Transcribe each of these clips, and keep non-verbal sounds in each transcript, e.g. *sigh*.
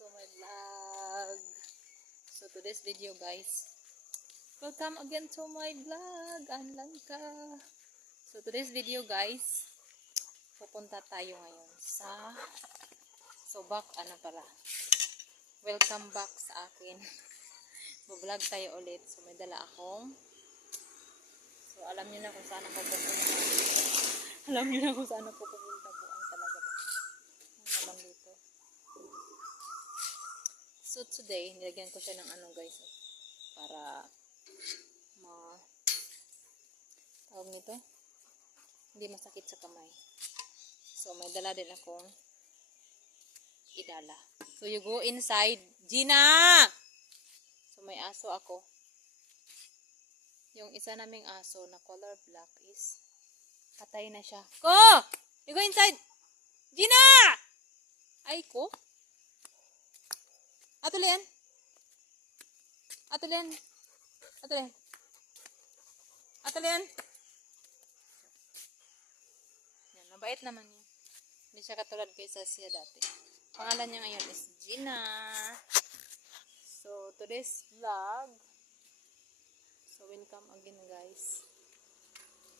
to my vlog. So today's video guys. Welcome again to my vlog. Anlang ka. So today's video guys. Pupunta tayo ngayon sa Sobak ano pala. Welcome back sa akin. *laughs* Vlog tayo ulit. So may dala akong So alam niyo na kung saan ako pupunta. *laughs* alam niyo na kung saan ako pupunta. Buang talaga ba? Ang naman dito. So today, nilagyan ko siya ng ano guys, oh, para ma tawag nito, hindi masakit sa kamay. So may dala din akong idala. So you go inside. Gina! So may aso ako. Yung isa naming aso na color black is patay na siya. Ko! You go inside! Gina! Ay ko? Atulen. Atulen. Atulen. Atulen. Yan, mabait naman yun. Hindi siya katulad kay Sasya dati. Pangalan niya ngayon is Gina. So, today's vlog. So, welcome again guys.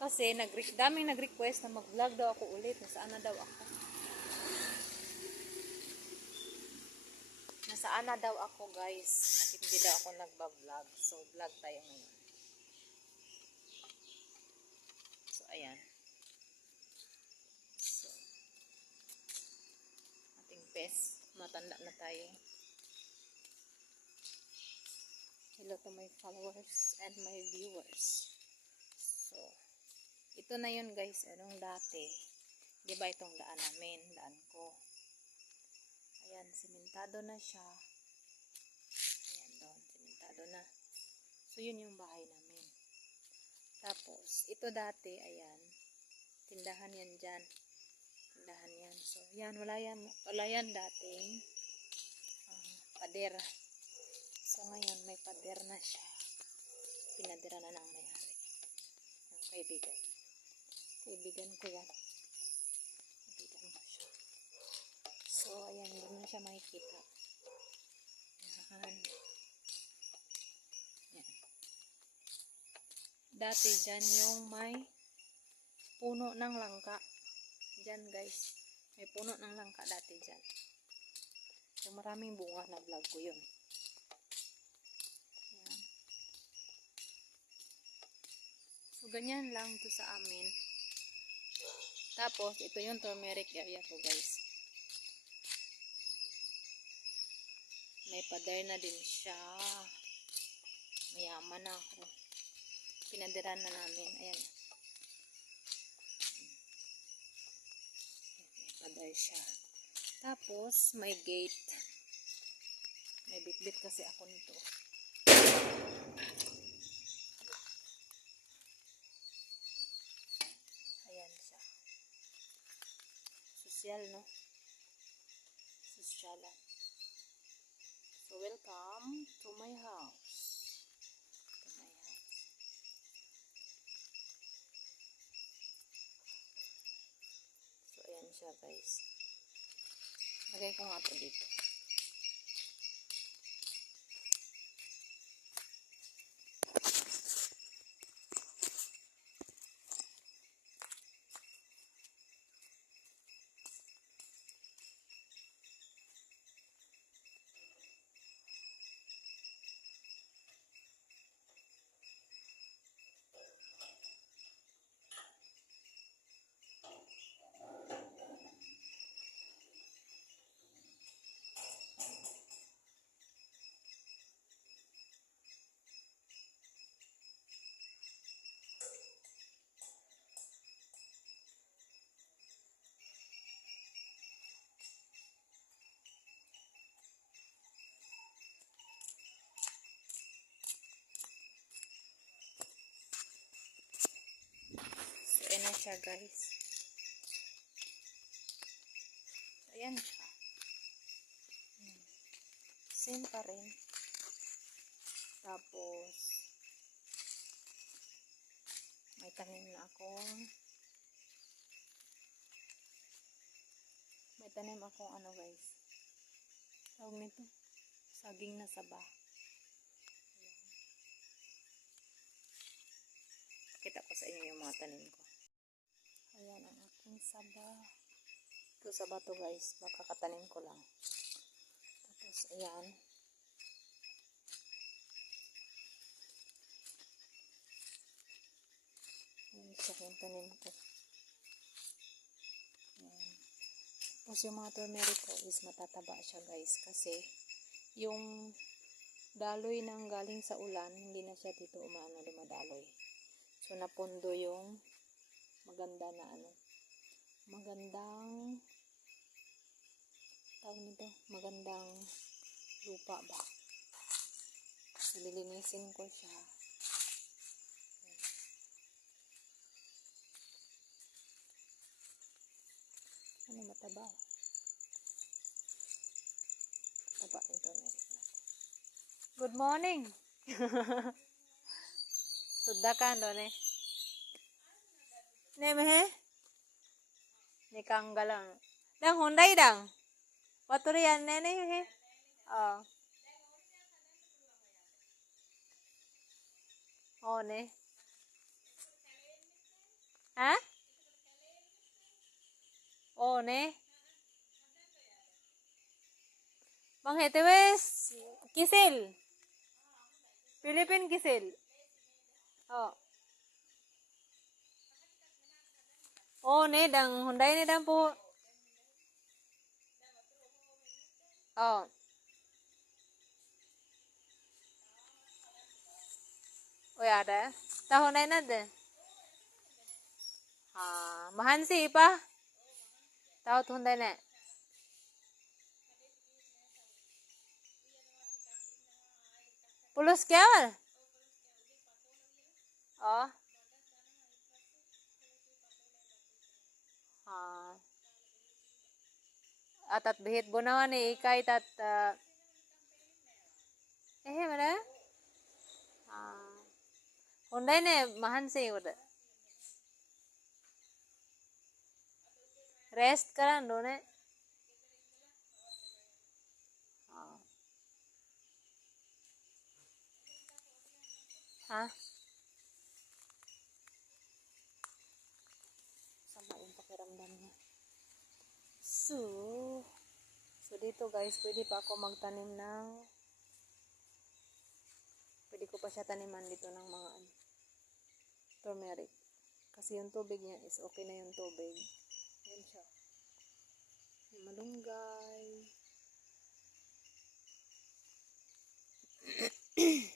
Kasi, nag daming nag-request na mag-vlog daw ako ulit. Nasaan na daw ako. Nasaan na daw ako guys. Bakit hindi daw ako nagba-vlog. So, vlog tayo ngayon. So, ayan. So, ating pes. Matanda na tayo. Hello to my followers and my viewers. So, ito na yun guys. Anong dati. Di ba itong daan namin? Daan ko. Ayan, simentado na siya. Ayan doon, simentado na. So, yun yung bahay namin. Tapos, ito dati, ayan, tindahan yan dyan. Tindahan yan. So, yan, wala yan, wala yan dating ah, pader. So, ngayon, may pader na siya. Pinadira na ng mayari. Yung kaibigan. Kaibigan ko yan. Kaibigan ko siya. So, ayan, hindi mo na siya makikita. Ayan. Yan. Dati dyan yung may puno ng langka. Dyan guys. May puno ng langka dati dyan. Yung maraming bunga na vlog ko yun. Yan. So, ganyan lang to sa amin. Tapos, ito yung turmeric area ko guys. May pader na din siya. Mayaman na ako. Pinadiran na namin. Ayan. May pader siya. Tapos, may gate. May bitbit kasi ako nito. Ayan siya. Sosyal, no? Sosyalan. So, welcome to my house. To my house. So, ayan siya guys. Lagay ko nga ito dito. Guys. Ayan siya. Hmm. Same pa rin. Tapos, may tanim na akong may tanim akong ano guys tawag nito, saging na saba. Kita ko sa inyo yung mga tanim ko. Ayan ang aking saba. Ito saba to guys, makakatanim ko lang. Tapos ayan. Ayan siya yung tanim ko. Ayan. Tapos yung mga turmeric ko is matataba siya guys kasi yung daloy ng galing sa ulan, hindi na siya dito umano dumadaloy. So napundo yung maganda na ano, magandang tawag nito, magandang lupa ba. Lilinisin ko siya. Ano mataba? Taba yung turmeric natin. Good morning! *laughs* Sudda ka doon නෑ මෙහෙ. නිකන් ගලන. දැන් හොඳයි ඩං. වතුර යන්නේ නෑ මෙහෙ. ආ. ඕනේ. ඈ? ඕනේ. මං හිතුවේ කිසෙල්. පිලිපින් කිසෙල්. ඔව් Oh, ne dang Hyundai ne dang po. Oh. Oh ya ada. Tahu naik nade. Ah, mahan sih pa. Tahu tuh ne. Pulus kya අතත් බෙහෙත් බොනවනේ. ඒකයි තත් එහෙමද හොඳයි නේ මහන්සියකට රෙස්ට් කරන්න ඕනේ. හා. sama yang pakai rendangnya. So, dito guys, pwede pa ako magtanim ng pwede ko pa siya taniman dito ng mga ano, turmeric. Kasi yung tubig niya is okay na yung tubig. Yan siya. May malunggay. *coughs*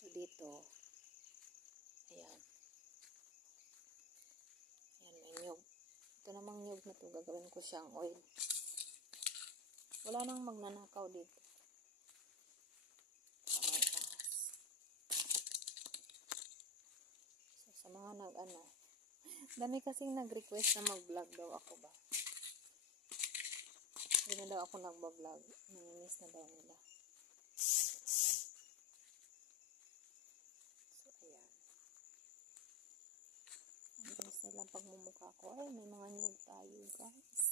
so dito, ayan. Yan, may nyug. Ito namang nyug na to, gagawin ko siyang oil. Wala nang magnanakaw dito. Sa may ahas. So, mga nag, ano, dami kasing nag-request na mag-vlog daw ako ba. Hindi na daw ako nagba-vlog. Namimiss na daw nila. So, ayan. Ang bilis nilang pagmumukha ko. Ay, may mga nyug tayo, guys.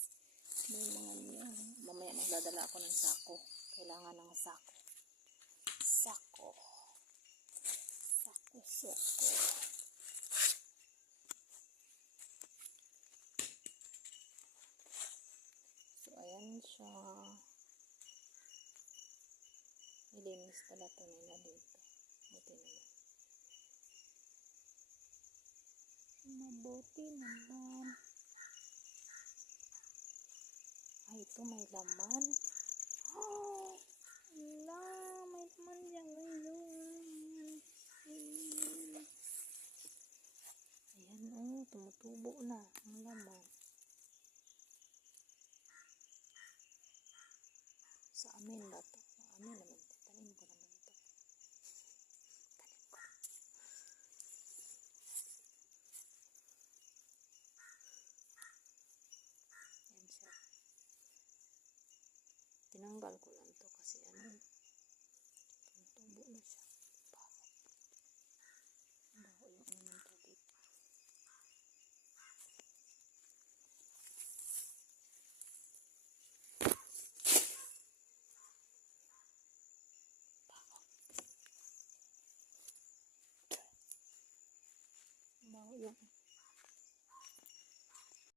May mga nyug. Mamaya magdadala ako ng sako. Kailangan ng sako. Sako. Sako, sako. So, ayan siya. Ilinis pala to nila dito. Buti naman. Mabuti naman. Ay, ito may laman. Oh, la, may laman dyan ngayon. Ayan, oh, tumutubo na ang laman. Sa amin